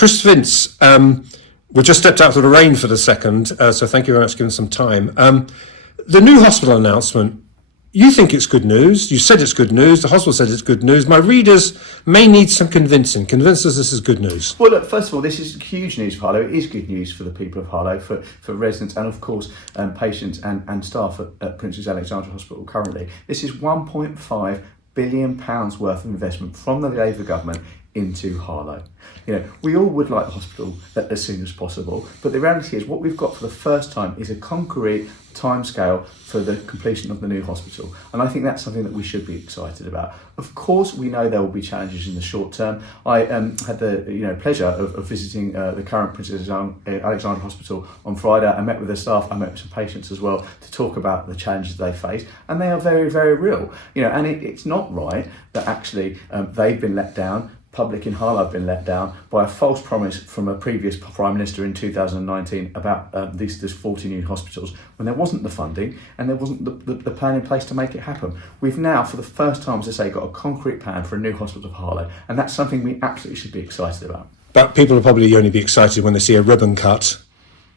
Chris Vince, we just stepped out of the rain for the second, so thank you very much for giving some time. The new hospital announcement, you think it's good news. You said it's good news. The hospital said it's good news. My readers may need some convincing. Convince us this is good news. Well, look, first of all, this is huge news for Harlow. It is good news for the people of Harlow, for residents and, of course, patients and staff at Princess Alexandra Hospital currently. This is £1.5 billion worth of investment from the Labour government into Harlow. You know, we all would like the hospital as soon as possible, but the reality is what we've got for the first time is a concrete timescale for the completion of the new hospital, and I think that's something that we should be excited about. Of course, we know there will be challenges in the short term. I had the pleasure of visiting the current Princess Alexandra Hospital on Friday. I met with the staff, I met with some patients as well to talk about the challenges they face, and they are very, very real. You know, and it's not right that actually they've been let down. Public in Harlow have been let down by a false promise from a previous Prime Minister in 2019 about these 40 new hospitals, when there wasn't the funding and there wasn't the plan in place to make it happen. We've now, for the first time, as I say, got a concrete plan for a new hospital of Harlow, and that's something we absolutely should be excited about. But people will probably only be excited when they see a ribbon cut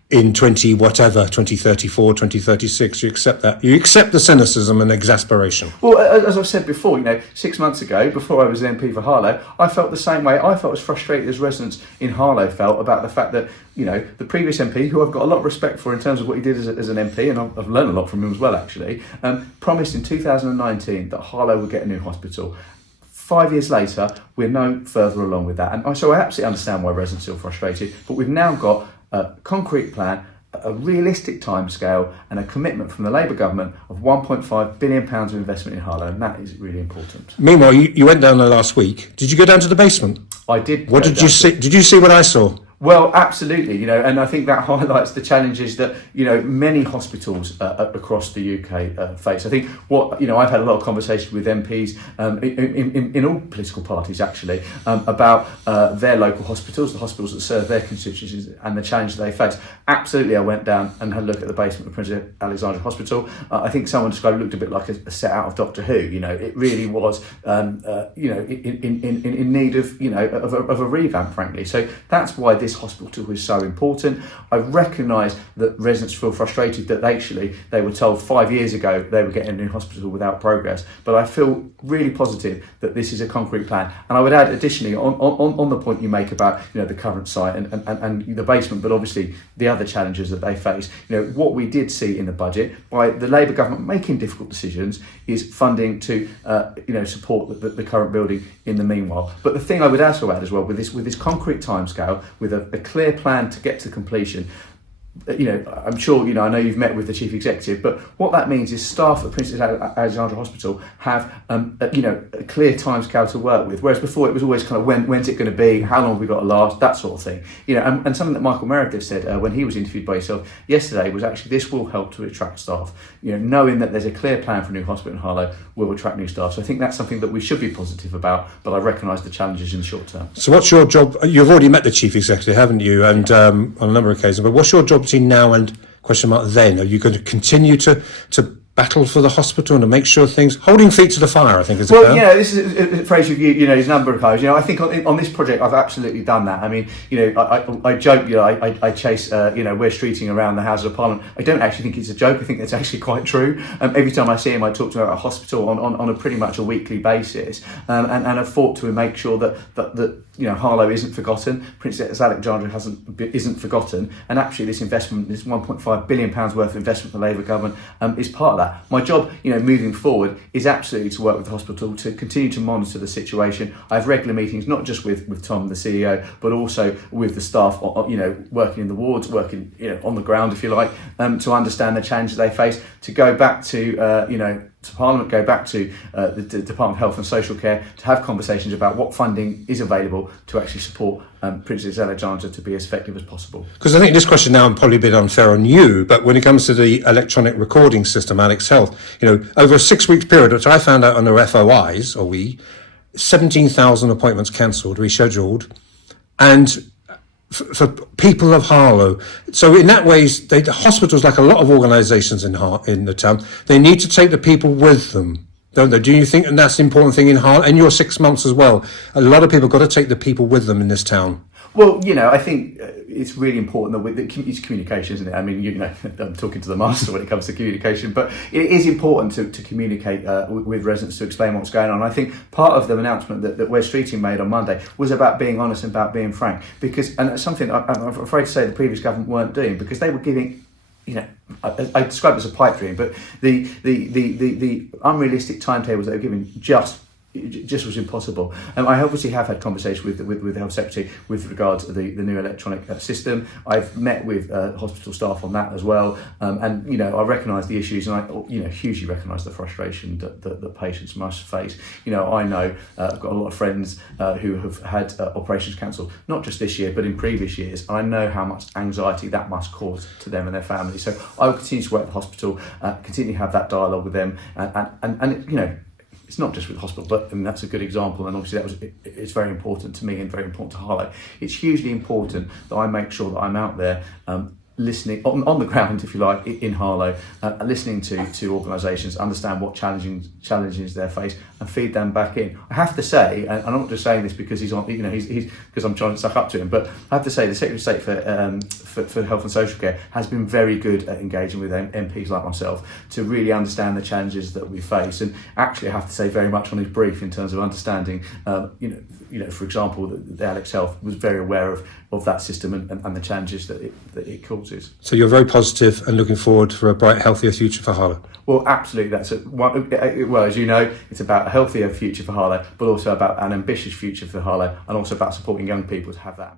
in 2034, 2036, you accept that. You accept the cynicism and exasperation. Well, as I've said before, 6 months ago, before I was an MP for Harlow, I felt the same way. I felt as frustrated as residents in Harlow felt about the fact that, the previous MP, who I've got a lot of respect for in terms of what he did as an MP, and I've learned a lot from him as well, actually, promised in 2019 that Harlow would get a new hospital. 5 years later, we're no further along with that. And so I absolutely understand why residents feel frustrated, but we've now got a concrete plan, a realistic timescale, and a commitment from the Labour government of £1.5 billion of investment in Harlow, and that is really important. Meanwhile, you went down there last week. Did you go down to the basement? I did. What did you see? Did you see what I saw? Well, absolutely, and I think that highlights the challenges that, many hospitals across the UK face. I think I've had a lot of conversations with MPs in all political parties, actually, about their local hospitals, the hospitals that serve their constituencies and the challenges they face. Absolutely, I went down and had a look at the basement of Princess Alexandra Hospital. I think someone described it looked a bit like a set out of Doctor Who. It really was, in need of a revamp, frankly. So that's why this hospital is so important. I recognise that residents feel frustrated that they were told 5 years ago they were getting a new hospital without progress, but I feel really positive that this is a concrete plan. And I would add additionally on the point you make about the current site and the basement, but obviously the other challenges that they face. What we did see in the budget by the Labour government making difficult decisions is funding to support the current building in the meanwhile. But the thing I would also add as well, with this concrete timescale, with a clear plan to get to completion, I'm sure, I know you've met with the chief executive, but what that means is staff at Princess Alexandra Hospital have, a clear timescale to work with. Whereas before it was always kind of when's it going to be, how long have we got to last, that sort of thing. And something that Michael Meredith said when he was interviewed by yourself yesterday was actually this will help to attract staff. Knowing that there's a clear plan for a new hospital in Harlow will attract new staff. So I think that's something that we should be positive about, but I recognise the challenges in the short term. So what's your job? You've already met the chief executive, haven't you? And on a number of occasions, but what's your job between now and then? Are you going to continue to battle for the hospital and to make sure things holding feet to the fire, I think is this is a phrase you've used, a number of times. I think on this project I've absolutely done that. I mean, I joke, I chase Wes Streeting around the Houses of Parliament. I don't actually think it's a joke. I think that's actually quite true. Every time I see him, I talk to him about a hospital on a pretty much a weekly basis, and I've fought to make sure that Harlow isn't forgotten, Princess Alexandra isn't forgotten, and actually this investment, this £1.5 billion worth of investment for the Labour government is part of that. My job, moving forward, is absolutely to work with the hospital to continue to monitor the situation. I have regular meetings, not just with Tom, the CEO, but also with the staff, working in the wards, working on the ground, if you like, to understand the challenges they face, to go back to Parliament, go back to the Department of Health and Social Care to have conversations about what funding is available to actually support Princess Alexandra to be as effective as possible. Because I think this question now is probably a bit unfair on you, but when it comes to the electronic recording system, Alex Health, over a 6 week period, which I found out under FOIs, 17,000 appointments cancelled, rescheduled, and for people of Harlow. So in that way, the hospitals, like a lot of organisations in the town, they need to take the people with them, don't they? Do you think that's the important thing in Harlow? And your 6 months as well. A lot of people got to take the people with them in this town. Well, I think it's really important that it's communication, isn't it? I mean, I'm talking to the master when it comes to communication, but it is important to communicate with residents to explain what's going on. I think part of the announcement that Wes Streeting made on Monday was about being honest and about being frank, and it's something I'm afraid to say the previous government weren't doing, because they were giving, I describe it as a pipe dream, but the unrealistic timetables they were given just was impossible. I obviously have had conversations with the Health Secretary with regards to the new electronic system. I've met with hospital staff on that as well, and I recognise the issues, and I hugely recognise the frustration that patients must face. I know I've got a lot of friends who have had operations cancelled, not just this year but in previous years. I know how much anxiety that must cause to them and their families. So I will continue to work at the hospital, continue to have that dialogue with them, and it's not just with the hospital, but that's a good example, and obviously it's very important to me and very important to Harlow. It's hugely important that I make sure that I'm out there listening on the ground, if you like, in Harlow, listening to organisations, understand what challenges they face, and feed them back in. I have to say, and I'm not just saying this because he's on, he's because I'm trying to suck up to him, but I have to say the Secretary of State for Health and Social Care has been very good at engaging with MPs like myself to really understand the challenges that we face, and actually I have to say very much on his brief in terms of understanding, for example, the Alex Health was very aware of that system and the challenges that it causes. So you're very positive and looking forward for a bright, healthier future for Harlow? Well, absolutely. Well, as you know, it's about a healthier future for Harlow, but also about an ambitious future for Harlow, and also about supporting young people to have that.